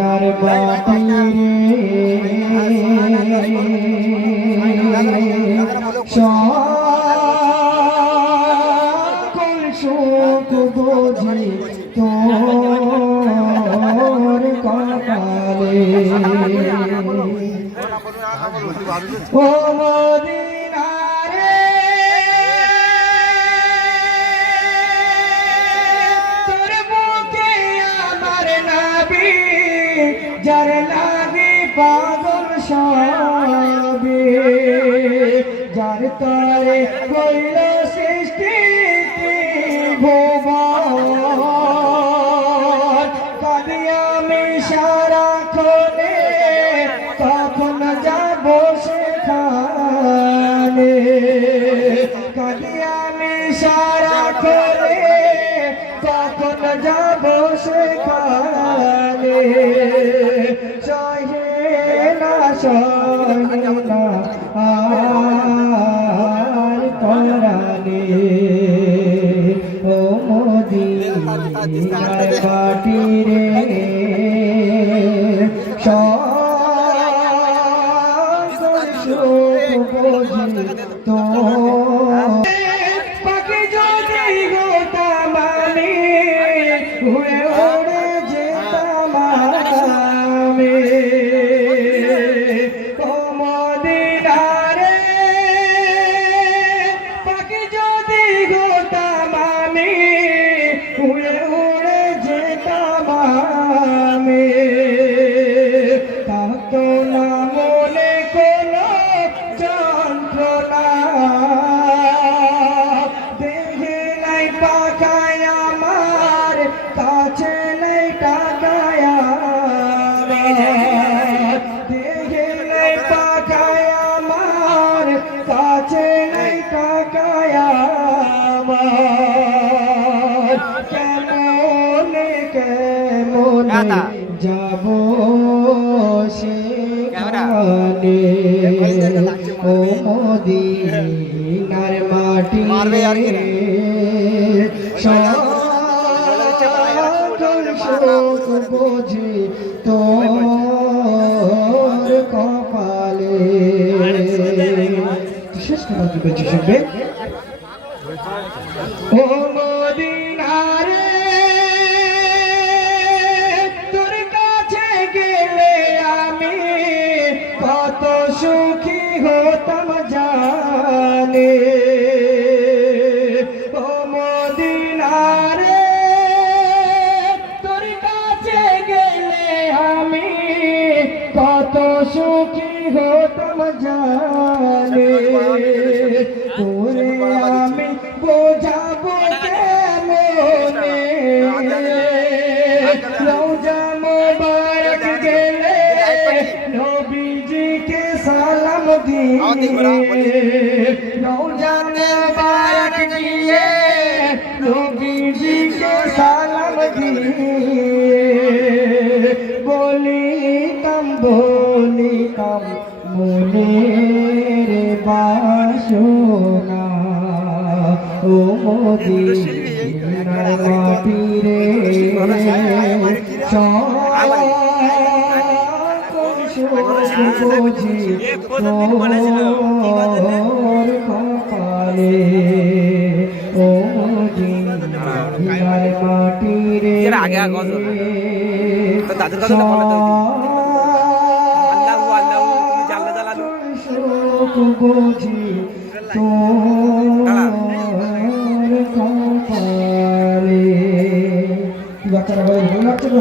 মদিনার মাটিরে সকল সুখ বুঝি তোর কপালে ও মদিনারে তোর বুকে আমার নবী যার লাগি পাগল সবে যার তরে কইল সৃষ্টি ভুবন কাঁদি আমি সারাক্ষণে কখন যাব সেখানে কাঁদি আমি সারাক্ষণে কখন যাব সেখানে সহে না আর পরাণে ও মদিনার মাটিরে সকল সুখ বুঝি তোর পাখি যদি হতাম আমি উড়ে উড়ে যেতাম আমি ও মদিনারে পাখি যদি হতাম আমি উড়ে উড়ে যেতাম আমি থাকতো না মনে কোনো যন্ত্রণা দেখে নাই পাখায় আমার কাছে নাই টাকায় দেখে নাই পাখায় আমার কাছে নাই টাকায় কেমনে কেমনে যাব সেখানে ও মদিনার মাটি সকল সুখ বুঝি তোর কপালে শেষ কথা কি বলছি শুনবে ও মদিনারে তোর কাছে গেলে আমি কত সুখী হতাম জানে ও মদিনারে তোর কাছে গেলে আমি কত সুখী হতাম জানে তোরে আমি বোঝাবো কেমনে রওজা মোবারক গেলে নবীজিকে সালাম দিয়ে রওজা মোবারক গিয়ে নবীজিকে সালাম দিয়ে বলিতাম মনের বাসনা ও মদিনার মাটিরে সকল সুখ বুঝি তোর কপালে ও মদিনার মাটিরে সুখ বুঝি তোর কপালে বাচ্চারা ভালো লাগছে তো